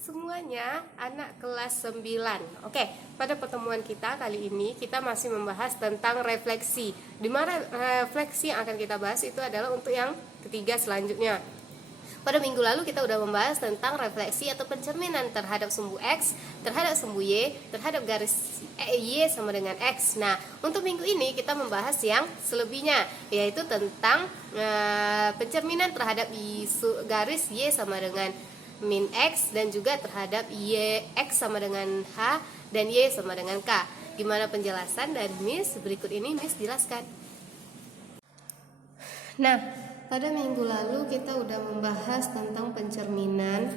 semuanya, anak kelas 9. Oke, pada pertemuan kita kali ini kita masih membahas tentang refleksi. Di mana refleksi yang akan kita bahas itu adalah untuk yang ketiga selanjutnya. Pada minggu lalu kita udah membahas tentang refleksi atau pencerminan terhadap sumbu X, terhadap sumbu Y, terhadap garis Y sama dengan X. Nah, untuk minggu ini kita membahas yang selebihnya, yaitu tentang pencerminan terhadap garis Y sama dengan min X dan juga terhadap Y X sama dengan H dan Y sama dengan K. Gimana penjelasan dari Miss? Berikut ini Miss jelaskan. Nah, pada minggu lalu kita udah membahas tentang pencerminan,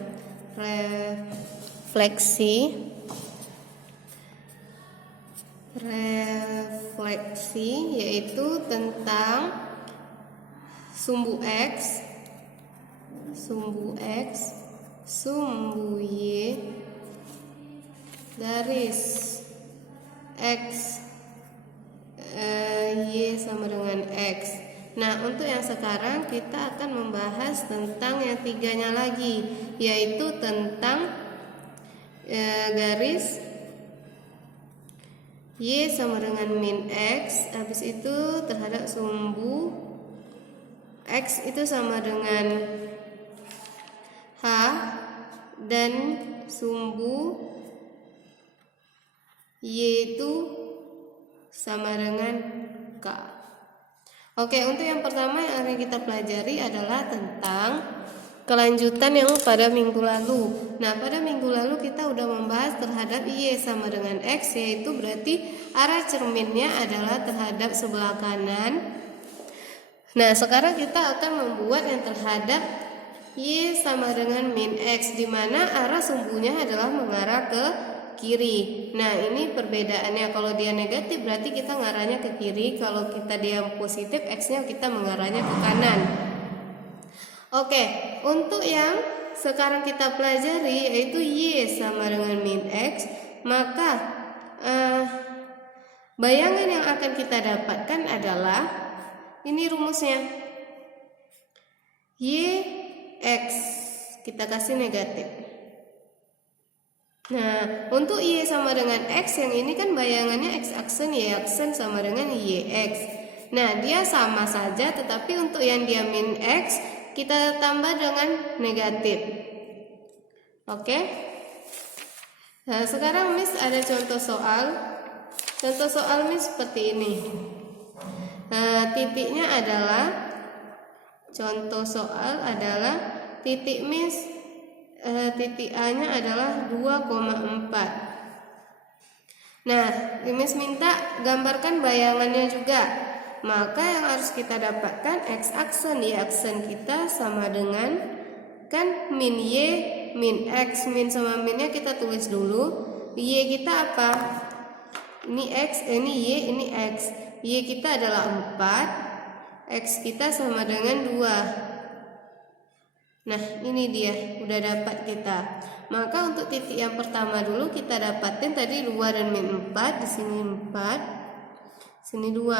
refleksi, yaitu tentang sumbu X, sumbu Y, garis X, Y sama dengan X. Nah, untuk yang sekarang kita akan membahas tentang yang tiganya lagi, yaitu tentang garis Y sama dengan min X. Habis itu terhadap sumbu X itu sama dengan H dan sumbu Y itu sama dengan K. Oke, untuk yang pertama yang akan kita pelajari adalah tentang kelanjutan yang pada minggu lalu. Nah, pada minggu lalu kita udah membahas terhadap Y sama dengan X, yaitu berarti arah cerminnya adalah terhadap sebelah kanan. Nah, sekarang kita akan membuat yang terhadap Y sama dengan min X, di mana arah sumbunya adalah mengarah ke kiri. Nah, ini perbedaannya. Kalau dia negatif berarti kita mengarahnya ke kiri. Kalau kita dia positif, X-nya kita mengarahnya ke kanan. Oke, untuk yang sekarang kita pelajari yaitu Y sama dengan min X, maka bayangan yang akan kita dapatkan adalah ini rumusnya. Y X kita kasih negatif. Nah, untuk Y sama dengan X, yang ini kan bayangannya X aksen, Y aksen sama dengan YX. Nah, dia sama saja, tetapi untuk yang dia min X kita tambah dengan negatif. Oke. Nah, sekarang Miss ada contoh soal. Contoh soal Miss seperti ini. Nah, titiknya adalah, contoh soal adalah titik Miss, titik A-nya adalah 2,4. Nah, Miss minta gambarkan bayangannya juga. Maka yang harus kita dapatkan X aksen, Y aksen kita sama dengan kan min Y, min X. Min sama minnya kita tulis dulu. Y kita apa? Ini X, ini Y, ini X. Y kita adalah 4, X kita sama dengan 2. Nah, ini dia, udah dapat kita. Maka untuk titik yang pertama dulu kita dapatin tadi 2 dan min 4. Di sini 4, sini 2.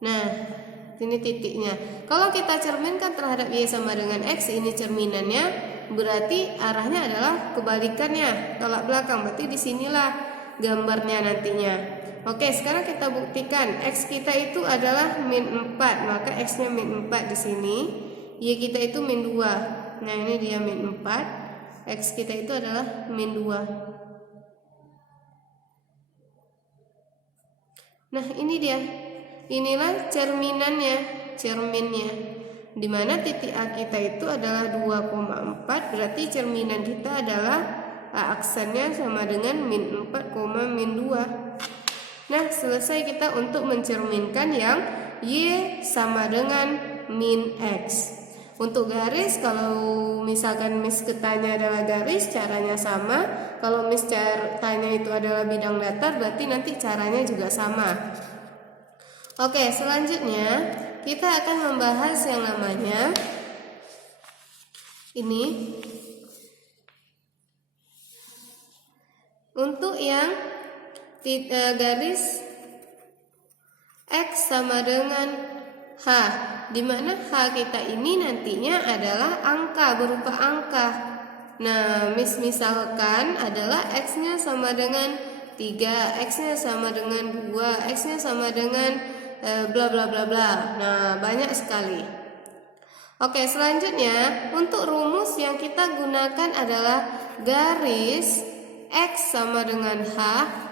Nah, ini titiknya. Kalau kita cerminkan terhadap Y sama dengan X, ini cerminannya, berarti arahnya adalah kebalikannya, tolak belakang. Berarti disinilah gambarnya nantinya. Oke, sekarang kita buktikan. X kita itu adalah min 4, maka X-nya min 4 di sini. Y kita itu min 2. Nah, ini dia min 4. X kita itu adalah min 2. Nah, ini dia. Inilah cerminannya, cerminnya. Dimana titik A kita itu adalah 2,4, berarti cerminan kita adalah A aksennya sama dengan min 4, min 2. Nah, selesai kita untuk mencerminkan yang Y sama dengan min X. Untuk garis, kalau misalkan Miss ketanya adalah garis, caranya sama. Kalau Miss tanya itu adalah bidang datar, berarti nanti caranya juga sama. Oke, selanjutnya kita akan membahas yang namanya ini. Untuk yang garis X sama dengan H, di mana H kita ini nantinya adalah angka, berupa angka. Nah, misalkan adalah X-nya sama dengan 3, X-nya sama dengan 2, X-nya sama dengan bla bla bla bla. Nah, banyak sekali. Oke, selanjutnya untuk rumus yang kita gunakan adalah garis X sama dengan H.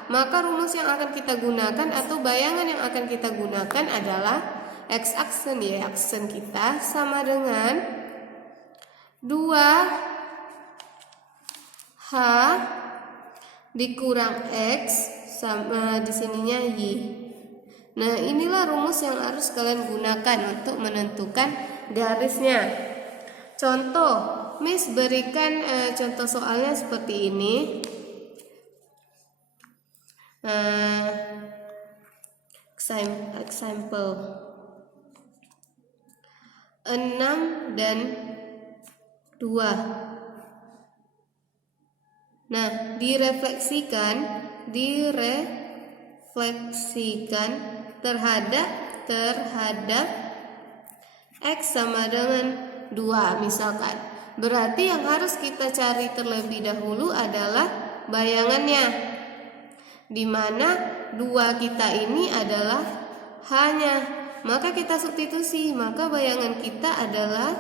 Maka rumus yang akan kita gunakan atau bayangan yang akan kita gunakan adalah X aksen, Y aksen kita sama dengan 2 H dikurang X sama di sininya Y. Nah, inilah rumus yang harus kalian gunakan untuk menentukan garisnya. Contoh, Miss berikan contoh soalnya seperti ini. Example 6 dan 2. Nah, direfleksikan terhadap X sama dengan 2 misalkan. Berarti yang harus kita cari terlebih dahulu adalah bayangannya, di mana 2 kita ini adalah H-nya. Maka kita substitusi, maka bayangan kita adalah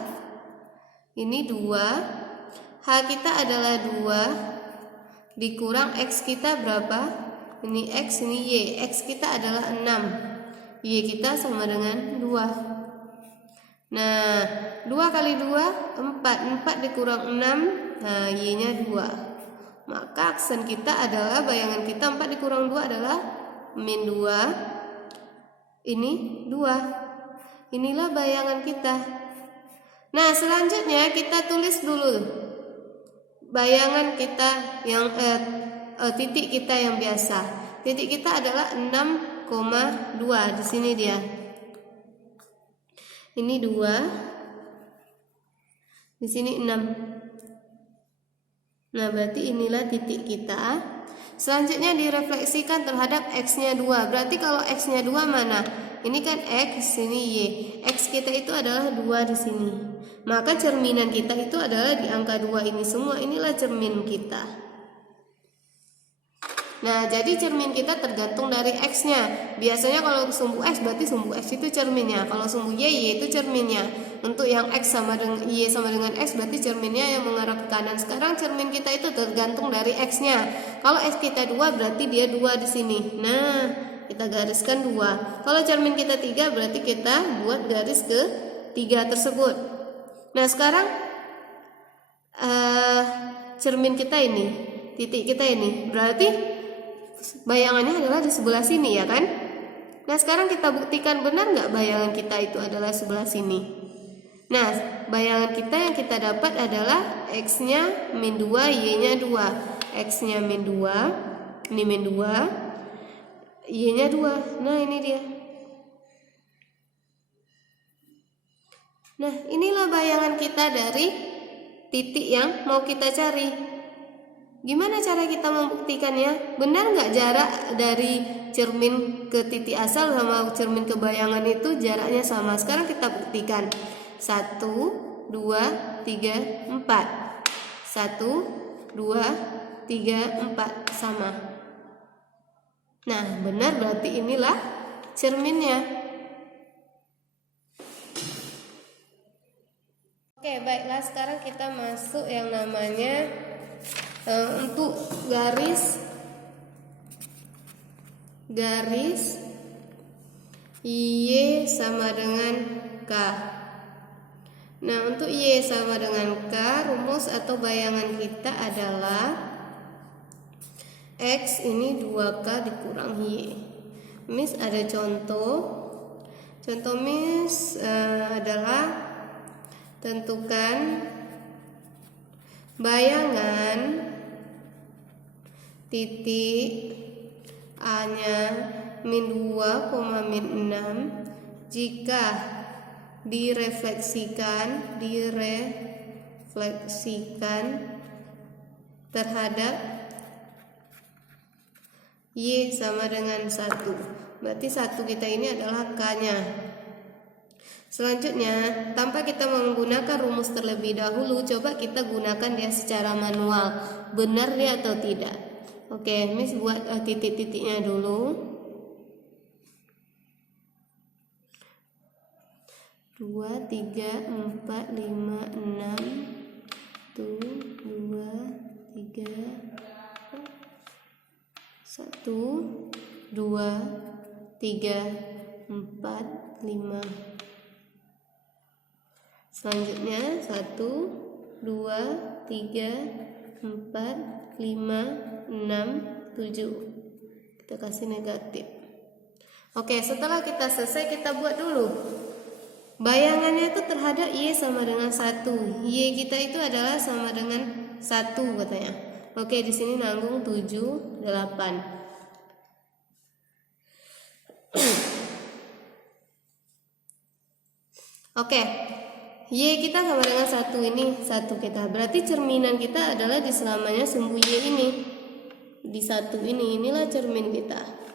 ini 2, H kita adalah 2 dikurang X kita berapa? Ini X, ini Y. X kita adalah 6, Y kita sama dengan 2. Nah, 2 kali 2 4, 4 dikurang 6, nah Y nya 2. Maka aksen kita adalah, bayangan kita 4 dikurang 2 adalah min 2. Ini 2. Inilah bayangan kita. Nah, selanjutnya kita tulis dulu bayangan kita yang titik kita yang biasa. Titik kita adalah 6,2. Di sini dia. Ini 2. Di sini 6. Nah, berarti inilah titik kita. Selanjutnya direfleksikan terhadap X-nya 2. Berarti kalau X-nya 2 mana? Ini kan X, ini Y. X kita itu adalah 2 di sini. Maka cerminan kita itu adalah di angka 2 ini semua. Inilah cermin kita. Nah, jadi cermin kita tergantung dari X-nya. Biasanya kalau sumbu X berarti sumbu X itu cerminnya. Kalau sumbu Y itu cerminnya. Untuk yang X sama dengan Y sama dengan X berarti cerminnya yang mengarah ke kanan. Sekarang cermin kita itu tergantung dari X-nya. Kalau X kita 2 berarti dia 2 di sini. Nah, kita gariskan 2. Kalau cermin kita 3 berarti kita buat garis ke 3 tersebut. Nah, sekarang cermin kita ini, titik kita ini, berarti bayangannya adalah di sebelah sini, ya kan? Nah, sekarang kita buktikan benar nggak bayangan kita itu adalah sebelah sini. Nah, bayangan kita yang kita dapat adalah X-nya min 2, Y-nya 2. X-nya min 2, ini min 2, Y-nya 2. Nah, ini dia. Nah, inilah bayangan kita dari titik yang mau kita cari. Gimana cara kita membuktikannya? Benar nggak jarak dari cermin ke titik asal sama cermin ke bayangan itu jaraknya sama? Sekarang kita buktikan. 1, 2, 3, 4. 1, 2, 3, 4 sama. Nah, benar, berarti inilah cerminnya. Oke, baiklah, sekarang kita masuk yang namanya untuk garis Y sama dengan K. Nah, untuk Y sama dengan K, rumus atau bayangan kita adalah X ini 2K dikurang Y. Miss ada contoh Miss adalah tentukan bayangan titik A-nya min 2, min 6 jika direfleksikan terhadap Y sama dengan 1. Berarti 1 kita ini adalah K-nya. Selanjutnya, tanpa kita menggunakan rumus terlebih dahulu, coba kita gunakan dia secara manual. Benar dia atau tidak? Oke, Miss buat titik-titiknya dulu. 2, 3, 4, 5, 6. Tuh, 2, 3, 1, 2, 3, 4, 5. Selanjutnya 1, 2, 3, 4, 5, 6, 7. Kita kasih negatif. Oke, setelah kita selesai, kita buat dulu bayangannya itu terhadap Y sama dengan 1. Y kita itu adalah sama dengan 1 katanya. Oke, di sini nanggung 7, 8. Oke, Y kita sama dengan 1, ini 1 kita. Berarti cerminan kita adalah di selamanya sumbu Y ini. Di 1 ini, inilah cermin kita.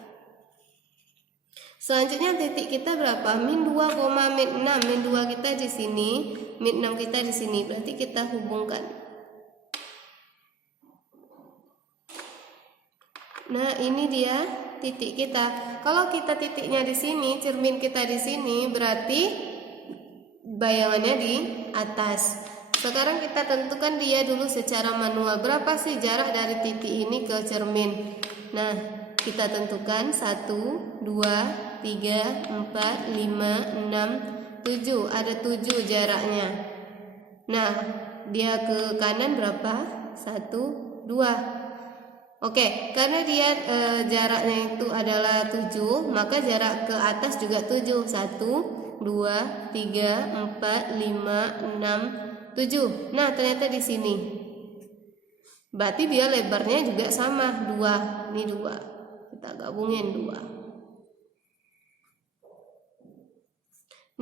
Selanjutnya titik kita berapa? Min 2, min 6. Min 2 kita di sini, min 6 kita di sini. Berarti kita hubungkan. Nah, ini dia titik kita. Kalau kita titiknya di sini, cermin kita di sini, berarti bayangannya di atas. Sekarang kita tentukan dia dulu secara manual. Berapa sih jarak dari titik ini ke cermin? Nah, kita tentukan 1, 2, 3, 4, 5, 6, 7. Ada 7 jaraknya. Nah, dia ke kanan berapa? 1, 2. Oke, karena dia jaraknya itu adalah 7, maka jarak ke atas juga 7. 1, 2, 3, 4, 5, 6, 7. Nah, ternyata di sini. Berarti dia lebarnya juga sama, 2. Ini 2. Kita gabungin 2.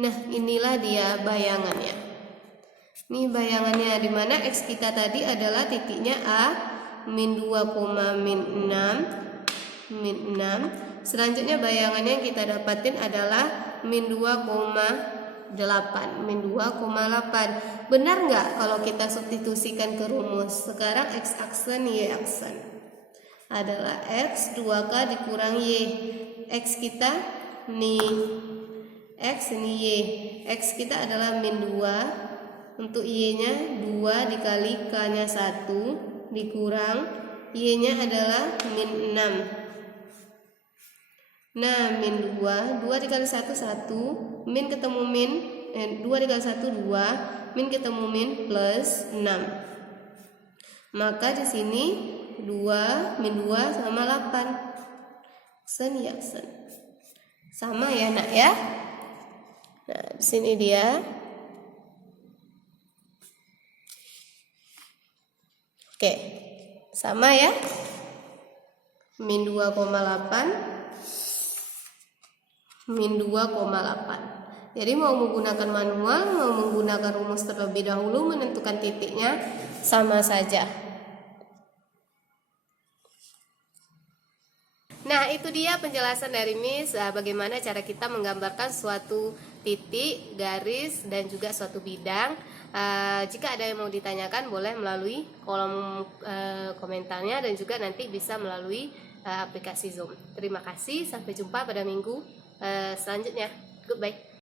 Nah, inilah dia bayangannya. Ini bayangannya, di mana X kita tadi adalah titiknya A, min 2, min 6, min 6. Selanjutnya bayangannya yang kita dapatin adalah min 2,8. Min 2,8. Benar nggak kalau kita substitusikan ke rumus? Sekarang X aksen Y aksen adalah X 2K dikurang Y. X kita nih, X ini Y. X kita adalah min 2. Untuk Y nya 2 dikali K nya 1 dikurang Y nya adalah min 6. Nah, min 2, 2 dikali 1, 1, min ketemu min, 2 dikali 1, 2, min ketemu min plus 6. Maka di sini 2, min 2 sama 8. Aksen ya aksen. Sama ya nak ya. Nah, di sini dia. Oke, sama ya. Min 2,8. Min 2,8. Jadi mau menggunakan manual, mau menggunakan rumus terlebih dahulu, menentukan titiknya sama saja. Nah, itu dia penjelasan dari Miss bagaimana cara kita menggambarkan suatu titik, garis, dan juga suatu bidang. Jika ada yang mau ditanyakan, boleh melalui kolom komentarnya dan juga nanti bisa melalui aplikasi Zoom. Terima kasih, sampai jumpa pada minggu selanjutnya. Goodbye.